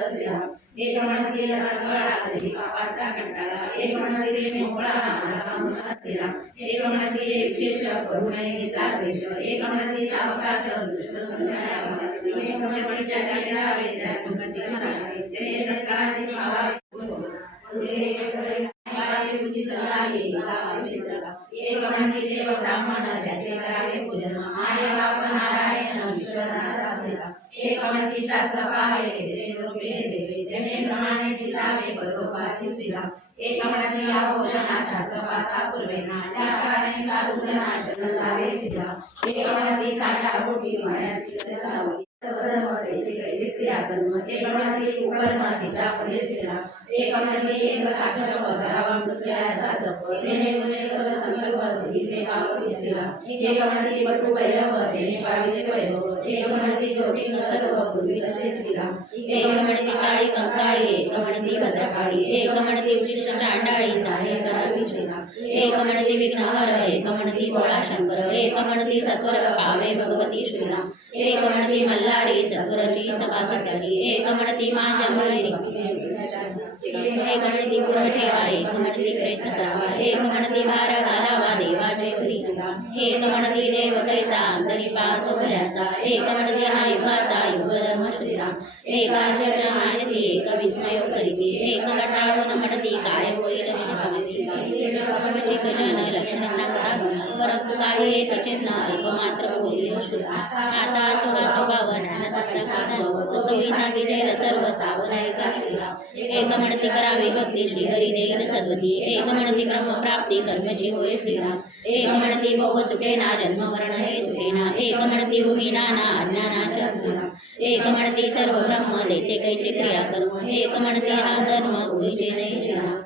श्रीराम एक म्हणती रांगोळा पापाचा कंटाळा. एक म्हणती मोकळा मला मुला एक म्हणती विशेष करू नये गीता वेश एक म्हणती सावकाश दुष्ट संध्या एक म्हणती जगायला वेदा त्या कुंभची ते दत्ताची भावावे एक म्हणती देव ब्राह्मण त्याचे करावे पूजन. आय बाप नारायण विश्वनाथ एक म्हणती शास्त्र पाहे ते रूपे देवे जने प्रमाणे चितावे परोपासी श्रीराम एक म्हणती या भोजना शास्त्र पाता पूर्वेना त्या कारणे साधू जना शरण साठा कोटी मायाची जावे एक म्हणती एक म्हणती करावा मृत्यूचा जप. तेने मुले म्हणजे सर्व संकल्प सिद्धी पावती श्रीराम एक बटू भैरव तेने पाविले वैभव. म्हणती सर्व पूर्वी तसे श्रीराम एक काळी कंकाळी भद्रकाळी विशिष्ट चांडाळी करावी विघ्नहर एक म्हणती भोळा शंकर एक म्हणती सत्वर पावे भगवती श्रीराम. एक म्हणती मल्हारी सत्वरची सभा कटारी एक म्हणती माझ्या माहेरी एक म्हणती पुरं एक म्हणती प्रयत्न करावा. एक म्हणती भार घालावा एक म्हणती देवतेचा अंतरी पाहतो भल्याचा एक म्हणती हा युगाचा युग धर्म श्रीराम. एका मानती एक विस्मय करीती एक कटाळून म्हणती काय होईल विधी गजन लक्षण सांगता परंतु काही एक चिन्ह अल्प मात्र बोलिले श्रीराम. आता सुहा स्वभाव ज्ञानाचा सांगितलेलं सर्व सावधायिका श्रीराम एक म्हणती करावी भक्ती श्री हरी देईल सद्वती एक म्हणती कर्मची होय श्रीराम. एक म्हणती भोग सुटेना जन्म मरण हे तुटेना एक म्हणती भूमी नाना अज्ञानाच्या एक म्हणती सर्व ब्रह्म देते कैचे क्रिया कर्म. एक म्हणती हा धर्म गुरुचे नाही श्रीराम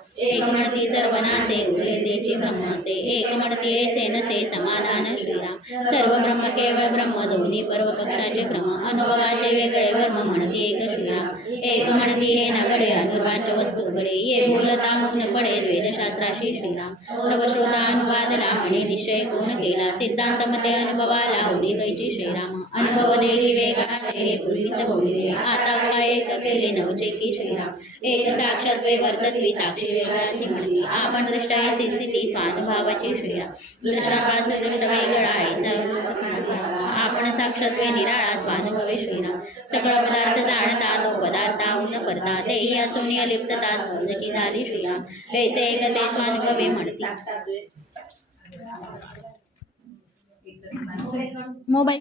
म्हणती सर्वनासे उरले तेचे ब्रह्मसे एक म्हणती सेनसे समाधान श्रीराम। सर्व ब्रह्म केवळ ब्रह्म दोन्ही पर्व पक्षाचे भ्रम अनुभवाचे वेगळे वर्म म्हणती एक श्रीराम। एक म्हणती हे नगडे अनुर्वाच वस्तू गडे ये बोलता मौन पडे वेदशास्त्राशी श्रीराम। नवश्रोता अनुवादला म्हणे निश्चय कोण केला। सिद्धांत मध्ये अनुभवाला उडी कैची श्रीराम। अनुभव देही वेगाचे हे पूर्वीच बोलले। आता काय एक केले नवचे की श्रीराम। एक साक्षात वे वर्तत्वी साक्षी वेगळा वेगळाची म्हणती आपण दृष्ट ऐसी स्थिती स्वानुभावाची श्रीराम दृष्टापास दृष्ट वेगळा ऐसा कणावा. आपण साक्षात वे निराळा स्वानुभवे श्रीराम सकळ पदार्थ जाणता तो पदार्थाहून परता. तेही असोनी अलिप्तता सहजची झाली श्रीराम ऐसे एक ते स्वानुभवे म्हणती. मोबाईल.